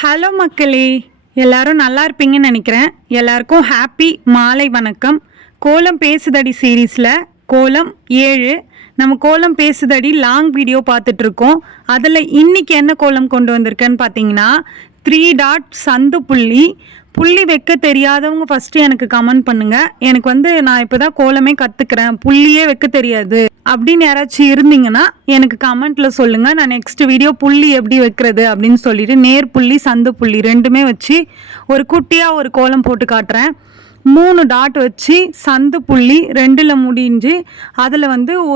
Hello மக்களே, எல்லாரும் நல்லா இருப்பீங்கன்னு நினைக்கிறேன். எல்லாருக்கும் ஹாப்பி மாலை வணக்கம். கோலம் பேசுதடி சீரீஸில் கோலம் 7 நம்ம கோலம் பேசுதடி லாங் வீடியோ பார்த்துட்ருக்கோம். அதில் இன்றைக்கி என்ன கோலம் கொண்டு வந்திருக்கேன்னு பார்த்தீங்கன்னா 3 டாட் சந்து புள்ளி வைக்க தெரியாதவங்க ஃபஸ்ட்டு எனக்கு கமெண்ட் பண்ணுங்கள். எனக்கு நான் இப்போ தான் கோலமே கற்றுக்கிறேன், புள்ளியே வைக்க தெரியாது அப்படின்னு யாராச்சும் இருந்தீங்கன்னா எனக்கு கமெண்ட்டில் சொல்லுங்கள். நான் நெக்ஸ்ட் வீடியோ புள்ளி எப்படி வைக்கிறது அப்படின்னு சொல்லிட்டு நேர் புள்ளி சந்து புள்ளி ரெண்டுமே வச்சு ஒரு குட்டியாக ஒரு கோலம் போட்டு காட்டுறேன். 3 டாட் வச்சு சந்து புள்ளி 2ல் முடிஞ்சு அதில்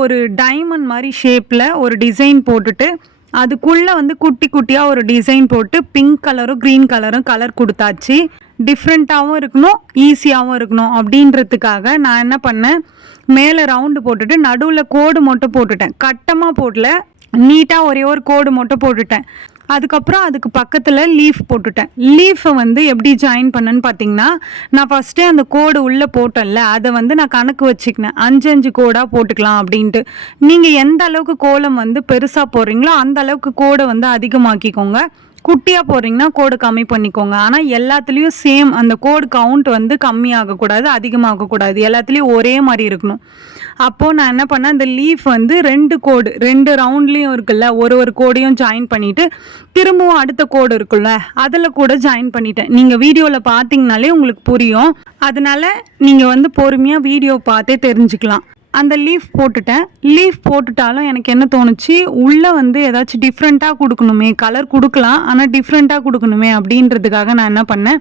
ஒரு டைமண்ட் மாதிரி ஷேப்பில் ஒரு டிசைன் போட்டுட்டு அதுக்குள்ளே குட்டி குட்டியாக ஒரு டிசைன் போட்டு பிங்க் கலரும் க்ரீன் கலரும் கலர் கொடுத்தாச்சு. டிஃப்ரெண்ட்டாகவும் இருக்கணும், ஈஸியாகவும் இருக்கணும் அப்படின்றதுக்காக நான் என்ன பண்ணேன், மேலே ரவுண்டு போட்டுட்டு நடுவில் கோடு மட்டும் போட்டுட்டேன். கட்டமாக போடல, நீட்டாக ஒரே ஒரு கோடு மட்டும் போட்டுட்டேன். அதுக்கப்புறம் அதுக்கு பக்கத்தில் லீஃப் போட்டுட்டேன். லீஃபை எப்படி ஜாயின் பண்ணேன்னு பார்த்தீங்கன்னா, நான் ஃபஸ்ட்டே அந்த கோடு உள்ளே போட்டேன்ல, அதை நான் கணக்கு வச்சுக்கினேன். 5 கோடாக போட்டுக்கலாம் அப்படின்ட்டு. நீங்கள் எந்த அளவுக்கு கோலம் பெருசாக போடுறீங்களோ அந்த அளவுக்கு கோடை அதிகமாக்கிக்கோங்க. குட்டியாக போடுறீங்கன்னா கோடு கம்மி பண்ணிக்கோங்க. ஆனால் எல்லாத்துலேயும் சேம் அந்த கோடு கவுண்ட் கம்மியாகக்கூடாது, அதிகமாகக்கூடாது, எல்லாத்துலேயும் ஒரே மாதிரி இருக்கணும். அப்போது நான் என்ன பண்ணேன், அந்த லீஃப் 2 கோடு 2 ரவுண்ட்லேயும் இருக்குல்ல, ஒரு கோடையும் ஜாயின் பண்ணிவிட்டு திரும்பவும் அடுத்த கோடு இருக்குல்ல அதில் கூட ஜாயின் பண்ணிட்டேன். நீங்கள் வீடியோவில் பார்த்தீங்கனாலே உங்களுக்கு புரியும். அதனால் நீங்கள் பொறுமையாக வீடியோ பார்த்தே தெரிஞ்சுக்கலாம். அந்த லீஃப் போட்டுட்டேன். லீஃப் போட்டுட்டாலும் எனக்கு என்ன தோணுச்சு, உள்ளே ஏதாச்சும் டிஃப்ரெண்ட்டாக கொடுக்கணுமே, கலர் கொடுக்கலாம் ஆனால் டிஃப்ரெண்ட்டாக கொடுக்கணுமே அப்படின்றதுக்காக நான் என்ன பண்ணேன்,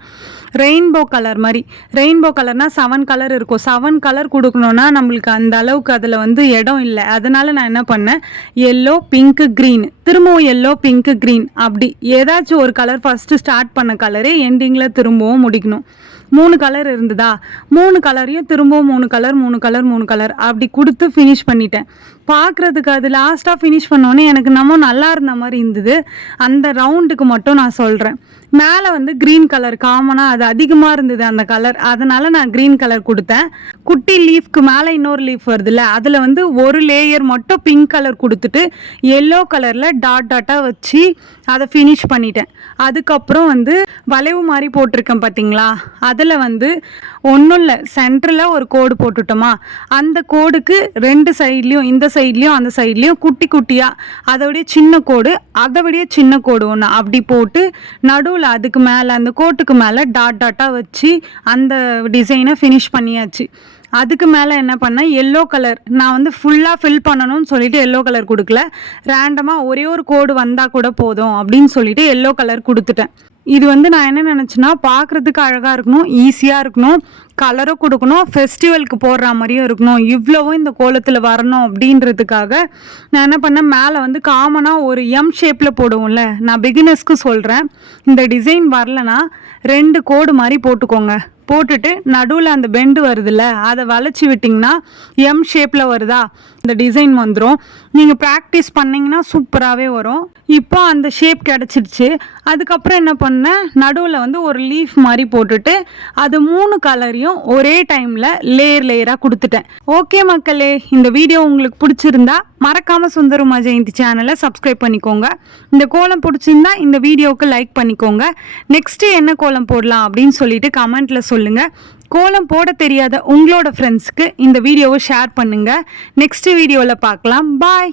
ரெயின்போ கலர் மாதிரி, ரெயின்போ கலர்னால் 7 கலர் இருக்கும். 7 கலர் கொடுக்கணுன்னா நம்மளுக்கு அந்த அளவுக்கு அதில் இடம் இல்லை. அதனால் நான் என்ன பண்ணேன், எல்லோ பிங்க்கு க்ரீன், திரும்பவும் எல்லோ பிங்க்கு க்ரீன், அப்படி ஏதாச்சும் ஒரு கலர் ஃபஸ்ட்டு ஸ்டார்ட் பண்ண கலரே எண்டிங்கில் திரும்பவும் முடிக்கணும். 3 கலர் இருந்ததா, 3 கலரையும் திரும்பவும் 3 கலர் 3 கலர் 3 கலர் அப்படி கொடுத்து ஃபினிஷ் பண்ணிட்டேன். பார்க்குறதுக்கு அது லாஸ்ட்டாக ஃபினிஷ் பண்ணோன்னே எனக்கு நம்ம நல்லா இருந்த மாதிரி இருந்தது. அந்த ரவுண்டுக்கு மட்டும் நான் சொல்கிறேன். மேலே க்ரீன் கலர் காமனாக அது அதிகமாக இருந்தது அந்த கலர், அதனால் நான் க்ரீன் கலர் கொடுத்தேன். குட்டி லீஃப்க்கு மேலே இன்னொரு லீஃப் வருதுல்ல, அதில் ஒரு லேயர் மட்டும் பிங்க் கலர் கொடுத்துட்டு எல்லோ கலரில் டாட்டாக வச்சு அதை ஃபினிஷ் பண்ணிட்டேன். அதுக்கப்புறம் வளைவு மாதிரி போட்டிருக்கேன் பார்த்தீங்களா, அதில் ஒன்றும் இல்லை, சென்டரில் ஒரு கோடு போட்டுட்டோமா, அந்த கோடுக்கு 2 சைட்லேயும், இந்த சைட்லேயும் அந்த சைட்லேயும் குட்டி குட்டியாக அதோடைய சின்ன கோடு, அதோடைய சின்ன கோடு ஒன்று அப்படி போட்டு நடுவில் அதுக்கு மேலே அந்த கோட்டுக்கு மேலே டாட்டாக வச்சு அந்த டிசைனை ஃபினிஷ் பண்ணியாச்சு. அதுக்கு மேலே என்ன பண்ணேன், எல்லோ கலர் நான் ஃபுல்லாக ஃபில் பண்ணணும்னு சொல்லிட்டு எல்லோ கலர் கொடுக்கல, ரேண்டமாக ஒரே ஒரு கோடு வந்தால் கூட போதும் அப்படின்னு சொல்லிட்டு எல்லோ கலர் கொடுத்துட்டேன். இது நான் என்ன நினச்சேன்னா, பார்க்குறதுக்கு அழகாக இருக்கணும், ஈஸியாக இருக்கணும், கலரும் கொடுக்கணும், ஃபெஸ்டிவலுக்கு போடுற மாதிரியும் இருக்கணும், இவ்வளவும் இந்த கோலத்தில் வரணும் அப்படின்றதுக்காக நான் என்ன பண்ணேன், மேலே காமனாக ஒரு எம் ஷேப்பில் போடுவோம்ல, நான் பிகினர்ஸ்க்கு சொல்கிறேன், இந்த டிசைன் வரலனா 2 கோடு மாதிரி போட்டுக்கோங்க. போட்டுட்டு நடுவில் அந்த பெண்டு வருதுல்ல, அதை வளைச்சி விட்டிங்கன்னா எம் ஷேப்பில் வருதா, இந்த டிசைன் வந்துடும். நீங்கள் ப்ராக்டிஸ் பண்ணிங்கன்னா சூப்பராகவே வரும். இப்போ அந்த ஷேப் கிடச்சிடுச்சு. அதுக்கப்புறம் என்ன பண்ணேன், நடுவில் ஒரு லீஃப் மாதிரி போட்டுட்டு அது 3 கலரையும் ஒரே டைமில் லேயராக கொடுத்துட்டேன். ஓகே மக்களே, இந்த வீடியோ உங்களுக்கு பிடிச்சிருந்தா மறக்காமல் சுந்தர் உமா ஜெயந்தி சேனலை சப்ஸ்கிரைப் பண்ணிக்கோங்க. இந்த கோலம் பிடிச்சிருந்தா இந்த வீடியோவுக்கு லைக் பண்ணிக்கோங்க. நெக்ஸ்ட்டு என்ன கோலம் போடலாம் அப்படின்னு சொல்லிட்டு கமெண்ட்டில் சொல்லுங்கள். கோலம் போட தெரியாத உங்களோட ஃப்ரெண்ட்ஸ்க்கு இந்த வீடியோவை ஷேர் பண்ணுங்கள். நெக்ஸ்ட் வீடியோவில் பார்க்கலாம். பாய்.